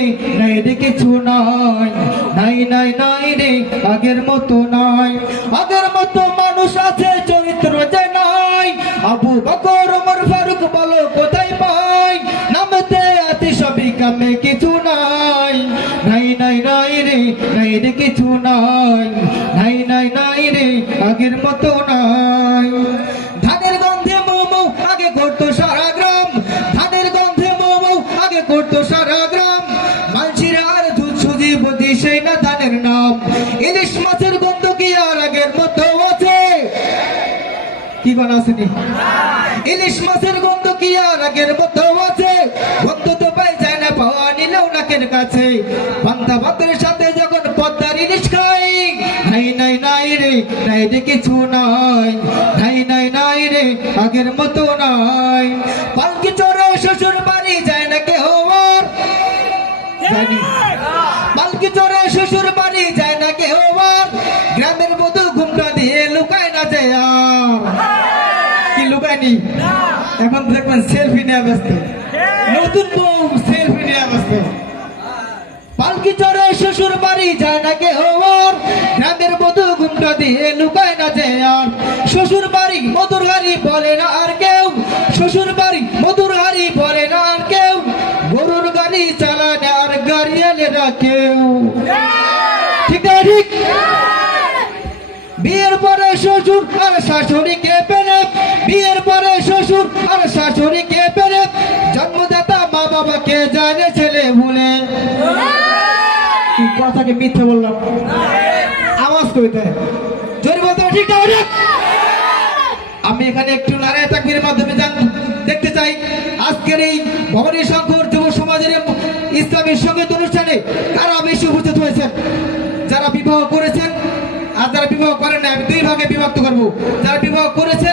রে নাই রে কিছু নাই, নাই নাই নাই রে আগের মতো নাই। আগের মতো মানুষ আছে চরিত্র যে নাই, আবু বকর ওমর ফারুক বলো কোথায় পাই, নামতে আতি সবই কামে কিছু নাই, নাই নাই নাই রে নাই রে কিছু নাই, নাই নাই নাই রে আগের মতো নাই। ধানের গন্ধে মোমো আগে করতো সারা গ্রাম, ধানের গন্ধে মোমো আগে করতো সারা গ্রাম, মানছিরা আর দুধ সুজি বুঝি সেই না ধানের নাম। ইলিশ মাছের গন্ধ কি আর আগের মতো আছে? কি বানা আসেনি? ইলিশ মাছের গন্ধ কি আর আগের মতো আছে? গন্ধ তো পাই যায় না, পাওয়া নিলেও নাকের কাছে। পান্তা ভাতের সাথে যখন পদ্মার ইলিশ খাই, নাই নাই নাই রে নাই রে কিছু নাই, নাই নাই নাই রে আগের মতো নাই। পালকি চড়ে শ্বশুর বাড়ি যায় না কেহ আর, জানি পালকি চড়ে শ্বশুর বাড়ি যায় না কেহ আর, গ্রামের বধূ ঘুমটা দিয়ে লুকায় না যায় আর। কি লুকায়নি? এখন দেখবেন সেলফি নিয়ে ব্যস্ত, নতুন বউ সেলফি নিয়ে ব্যস্ত। পালকি চড়ে শ্বশুর বাড়ি যায় না কেহ আর, গ্রামের বধূ ঘুমটা দিয়ে লুকায় না যায় আর। শ্বশুর বাড়ি মধুর হাড়ি বলে না আর কেউ, শ্বশুর বাড়ি মধুর হাড়ি বলে না আর কেউ, গরুর গাড়ি চালায় না আর গাড়ি এলে না কেউ। ঠিক না ঠিক? বিয়ের পরে শ্বশুর আর শাশুড়িকে পেরে, বিয়ের পরে শ্বশুর আর শাশুড়িকে পেরে, জন্মদাতা মা বাবাকে জানে ছেলে ভুলে। কি কথাকে মিথ্যে বললাম? আওয়াজ কইতে জোরে বলতে ঠিক না ঠিক? আমি এখানে একটু নারায়ে তাকবীরের মাধ্যমে দেখতে চাই আজকের এই ভবানী শঙ্কর যুব সমাজের ইসলামী সঙ্গীত অনুষ্ঠানে কারা বেশি উপস্থিত হয়েছেন। যারা বিবাহ করেছেন আর যারা বিবাহ করেন না, আমি দুই ভাগে বিভক্ত করবো। যারা বিবাহ করেছে